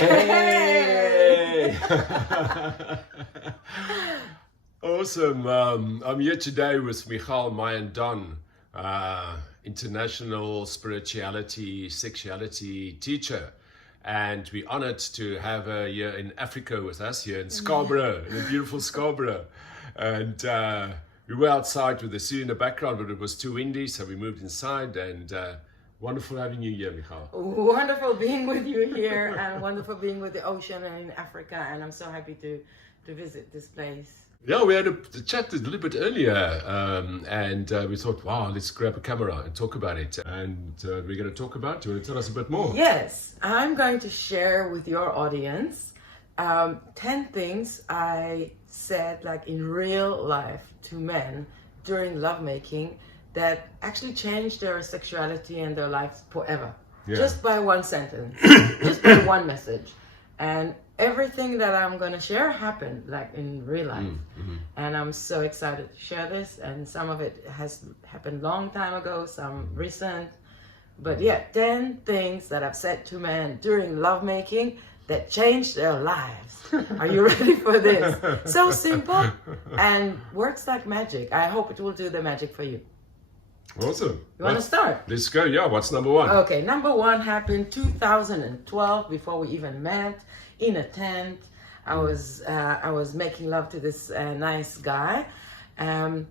Hey! Awesome. I'm here today with Michal Maayan Don, international spirituality, sexuality teacher. And we're honored to have her here in Africa with us, here in Scarborough, in the beautiful Scarborough. And we were outside with the sea in the background, but it was too windy, so we moved inside. And wonderful having you here, Michal. Wonderful being with you here, and wonderful being with the ocean and in Africa. And I'm so happy to visit this place. Yeah, we had a chat a little bit earlier, and we thought, wow, let's grab a camera and talk about it. And we're going to talk about it. Do you want to tell us a bit more? Yes, I'm going to share with your audience 10 things I said, like in real life, to men during lovemaking that actually changed their sexuality and their lives forever. Yeah. Just by one sentence, just by one message. And everything that I'm going to share happened like in real life. Mm-hmm. And I'm so excited to share this. And some of it has happened long time ago, some recent. But yeah, 10 things that I've said to men during lovemaking that changed their lives. Are you ready for this? So simple and works like magic. I hope it will do the magic for you. Awesome. You want to start? Let's go. Yeah, what's number one? Okay, number one happened 2012, before we even met, in a tent. I was making love to this nice guy, and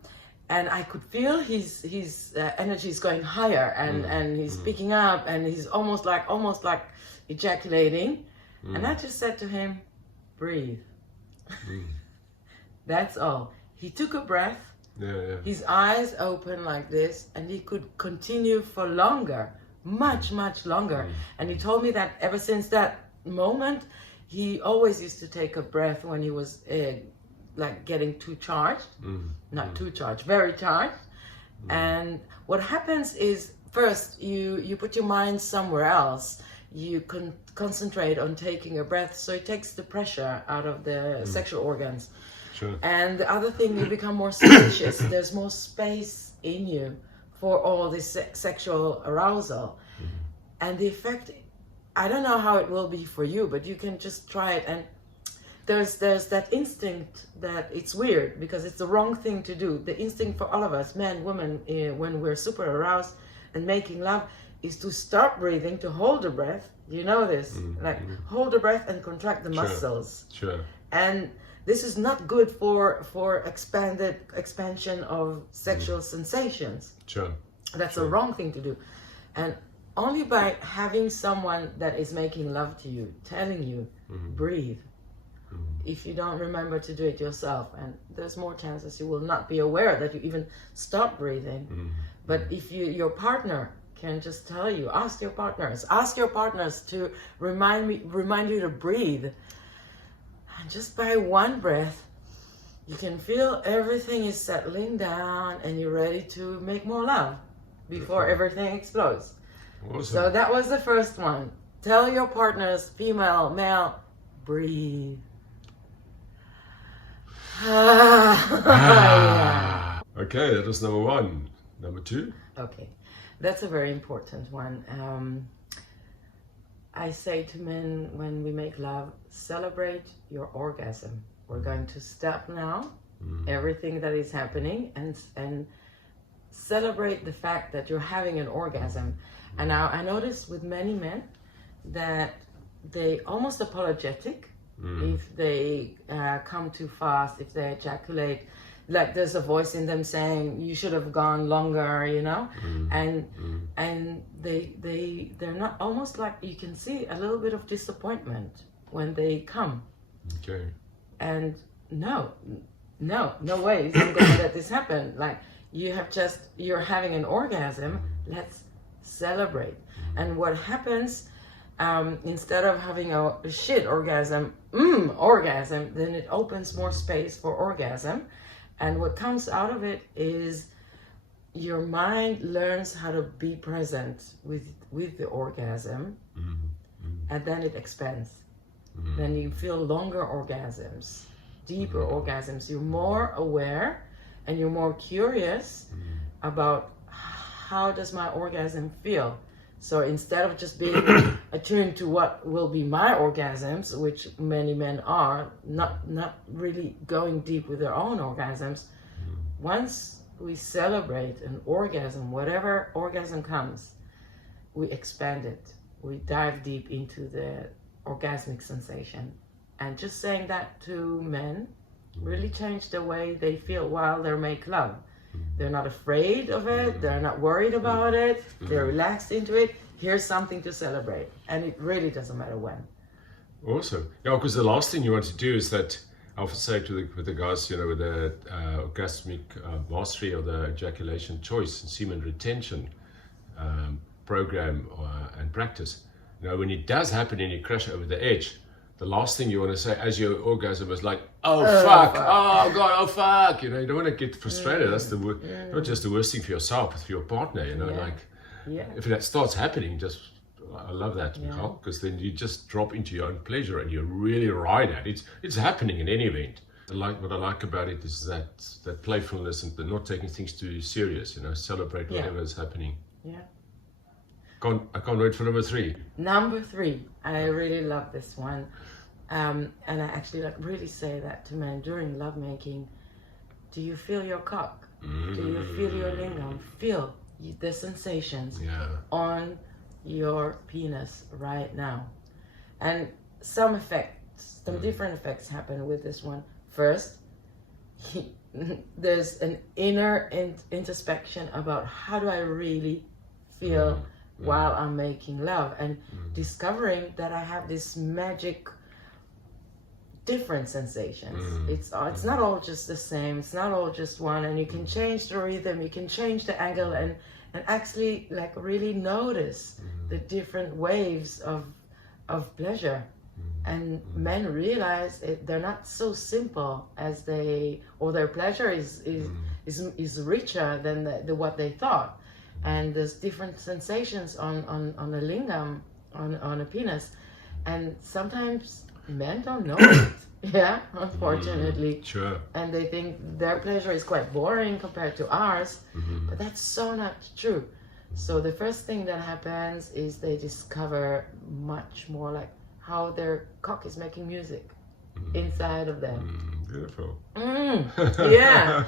I could feel his energy is going higher, and he's picking up, and he's almost like ejaculating. And I just said to him, breathe. That's all. He took a breath. Yeah. His eyes open like this, and he could continue for longer, much longer. And he told me that ever since that moment, he always used to take a breath when he was like getting too charged, not too charged, very charged. And what happens is, first you put your mind somewhere else. You can concentrate on taking a breath, so it takes the pressure out of the sexual organs. Sure. And the other thing, you become more spacious. There's more space in you for all this sexual arousal. And the effect, I don't know how it will be for you, but you can just try it. And there's that instinct that it's weird because it's the wrong thing to do. The instinct for all of us, men, women, when we're super aroused and making love, is to stop breathing, to hold the breath. You know this, hold the breath and contract the muscles. Sure. And this is not good for expansion of sexual sensations. Sure. That's a wrong thing to do. And only by having someone that is making love to you, telling you, breathe. If you don't remember to do it yourself, and there's more chances you will not be aware that you even stop breathing. But if your partner can just tell you, ask your partners to remind you to breathe. And just by one breath, you can feel everything is settling down and you're ready to make more love before everything explodes. Awesome. So that was the first one. Tell your partners, female, male, breathe. Yeah. Okay, that was number one. Number two? Okay, that's a very important one. I say to men when we make love, celebrate your orgasm. We're going to stop now everything that is happening and celebrate the fact that you're having an orgasm. And now I noticed with many men that they almost apologetic if they come too fast, if they ejaculate. Like there's a voice in them saying you should have gone longer, you know, and they're not, almost like you can see a little bit of disappointment when they come. Okay. And no way I'm going to let this happen. Like you're having an orgasm. Let's celebrate. And what happens instead of having a shit orgasm, then it opens more space for orgasm. And what comes out of it is your mind learns how to be present with the orgasm, and then it expands. Then you feel longer orgasms, deeper orgasms. You're more aware and you're more curious about how does my orgasm feel. So instead of just being attuned to what will be my orgasms, which many men are, not really going deep with their own orgasms, once we celebrate an orgasm, whatever orgasm comes, we expand it. We dive deep into the orgasmic sensation. And just saying that to men really changed the way they feel while they make love. They're not afraid of it, they're not worried about it, they're relaxed into it. Here's something to celebrate. And it really doesn't matter when. Awesome. Yeah, because the last thing you want to do is that, I often say with the guys, with the orgasmic mastery or the ejaculation choice and semen retention program and practice, when it does happen and you crash over the edge, the last thing you want to say as your orgasm is like, oh fuck, oh god, oh fuck. You don't want to get frustrated. That's not just the worst thing for yourself, but for your partner. If that starts happening, I love that, Michal, because then you just drop into your own pleasure and you really ride at it. It's happening in any event. What I like about it is that playfulness and the not taking things too serious. Celebrate whatever is happening. Yeah. I can't wait for number 3. Number 3, I really love this one, and I actually really say that to men during lovemaking. Do you feel your cock? Do you feel your lingam? Feel the sensations on your penis right now. And some different effects happen with this one. First, there's an inner introspection about how do I really feel while I'm making love, and discovering that I have this magic different sensations. It's not all just the same, it's not all just one, and you can change the rhythm, you can change the angle, and actually really notice the different waves of pleasure. And men realize they're not so simple as their pleasure is richer than what they thought. And there's different sensations on a lingam, on a penis, and sometimes men don't know it. Unfortunately. Sure. And they think their pleasure is quite boring compared to ours, but that's so not true. So the first thing that happens is they discover much more like how their cock is making music inside of them. Beautiful. Yeah.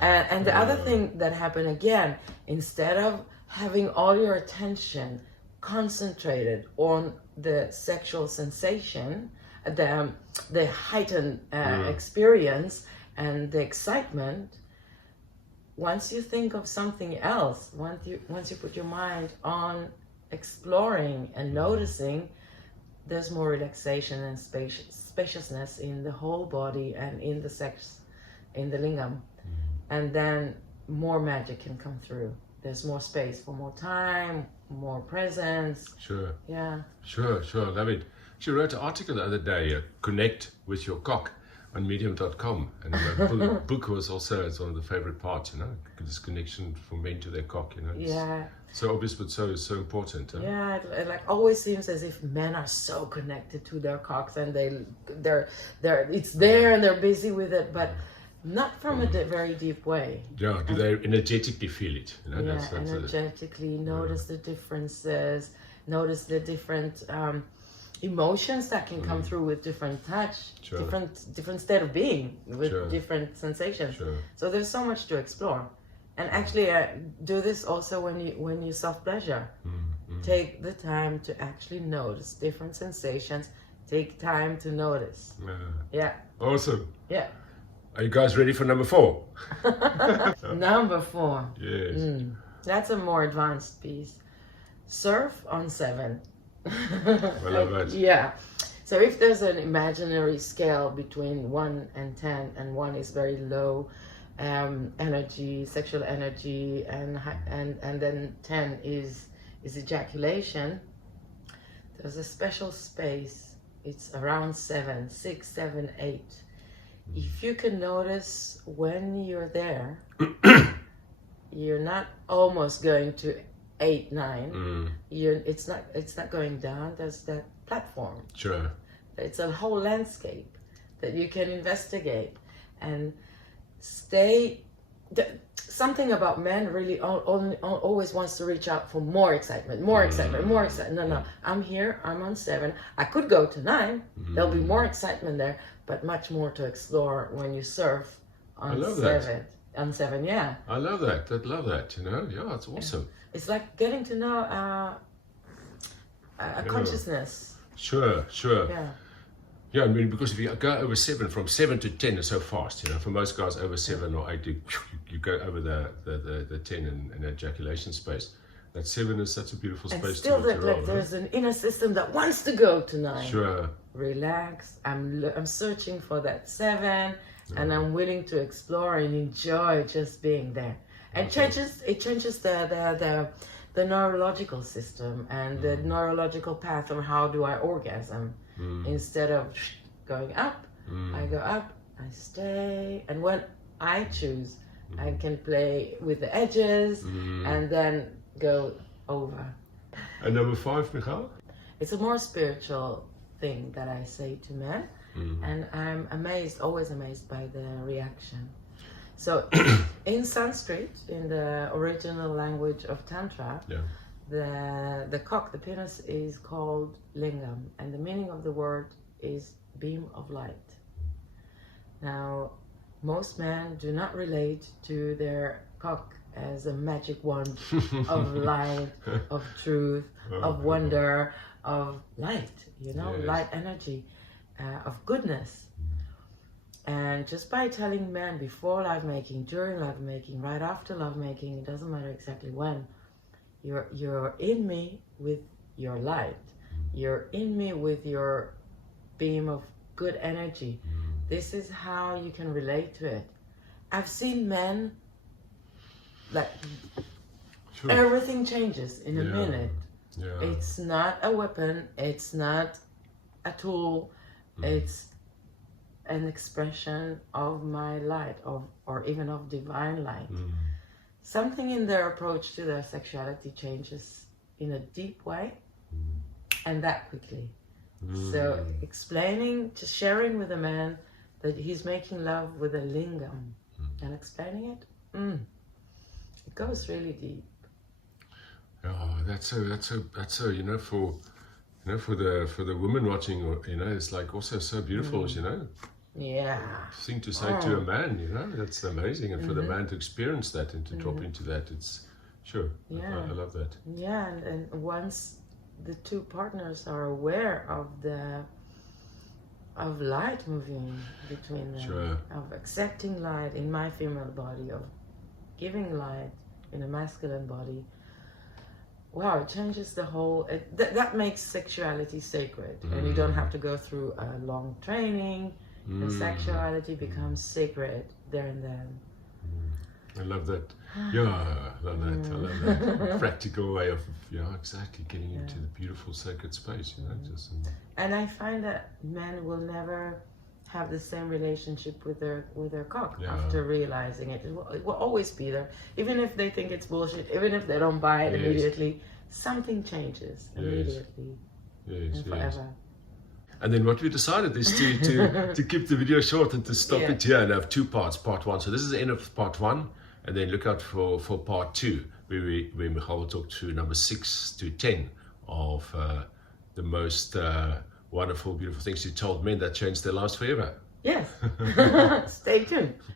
And the other thing that happened again, instead of having all your attention concentrated on the sexual sensation, the heightened experience and the excitement, once you think of something else, once you put your mind on exploring and noticing, there's more relaxation and spaciousness in the whole body and in the sex, in the lingam. And then more magic can come through. There's more space for more time, more presence. Sure. Yeah. Sure, love it. She wrote an article the other day, Connect with Your Cock, on medium.com. And the book was also, it's one of the favorite parts, this connection from men to their cock, Yeah. So obvious, but so important. Huh? Yeah, it always seems as if men are so connected to their cocks, and they're it's there and they're busy with it, but not from a very deep way. Yeah, do they energetically feel it? Energetically notice the differences, notice the different emotions that can come through with different touch, different state of being with different sensations. So there's so much to explore. And actually, do this also when you self-pleasure. Take the time to actually notice different sensations. Take time to notice. Yeah. Awesome. Yeah. Are you guys ready for number 4? Number 4. Yes. That's a more advanced piece. Surf on 7. I love that. Yeah. So if there's an imaginary scale between 1 and 10, and 1 is very low, energy, sexual energy, and then 10 is ejaculation, there's a special space. It's around 7, 6, 7, 8. If you can notice when you're there, you're not almost going to 8, 9. It's not going down. There's that platform. Sure. It's a whole landscape that you can investigate and stay something about men really always wants to reach out for more excitement, more excitement, more excitement. No, I'm here, I'm on 7. I could go to 9. There'll be more excitement there, but much more to explore when you surf on 7. That. On 7, yeah. I love that. I love that, you know. Yeah, it's awesome. It's like getting to know a consciousness. Sure. Yeah. Yeah, I mean, because if you go over 7, from 7 to 10 is so fast, you know. For most guys, over 7 or 8, you go over the 10 in ejaculation space. That 7 is such a beautiful space. And still, there's an inner system that wants to go to 9. Sure. Relax. I'm searching for that 7, and I'm willing to explore and enjoy just being there. And it changes the neurological system and the neurological path of how do I orgasm. Instead of going up, I go up, I stay, and when I choose, I can play with the edges and then go over. And number 5, Michal? It's a more spiritual thing that I say to men, and I'm always amazed by the reaction. So in Sanskrit, in the original language of Tantra, the cock, the penis, is called lingam, and the meaning of the word is beam of light. Now, most men do not relate to their cock as a magic wand of light, of truth, of wonder, of light, you know, light energy, of goodness. And just by telling men before lovemaking, during lovemaking, right after lovemaking, it doesn't matter exactly when, you're in me with your light. You're in me with your beam of good energy. This is how you can relate to it. I've seen men, like, everything changes in a minute. It's not a weapon, it's not a tool, it's an expression of my light, or even of divine light. Something in their approach to their sexuality changes in a deep way, and that quickly. So just sharing with a man that he's making love with a lingam and explaining it, it goes really deep. Oh, that's so you know, for the woman watching, you know, it's like also so beautiful, you know. Yeah. Thing to say to a man, you know, that's amazing, and for the man to experience that and to drop into that, it's I love that. Yeah, and once the two partners are aware of light moving between them, of accepting light in my female body, of giving light in a masculine body, wow, it changes the whole. That makes sexuality sacred, and you don't have to go through a long training. The sexuality becomes sacred there and then. I love that. Yeah, I love that. I love that practical way of exactly getting into the beautiful sacred space. You know, and I find that men will never have the same relationship with their cock after realizing it. It will always be there, even if they think it's bullshit, even if they don't buy it immediately. Something changes immediately and forever. And then what we decided is to keep the video short and to stop it here and have 2 parts. Part 1. So this is the end of part 1, and then look out for part 2, where Michal will talk to number 6 to 10 of the most wonderful, beautiful things she told men that changed their lives forever. Yes. Stay tuned.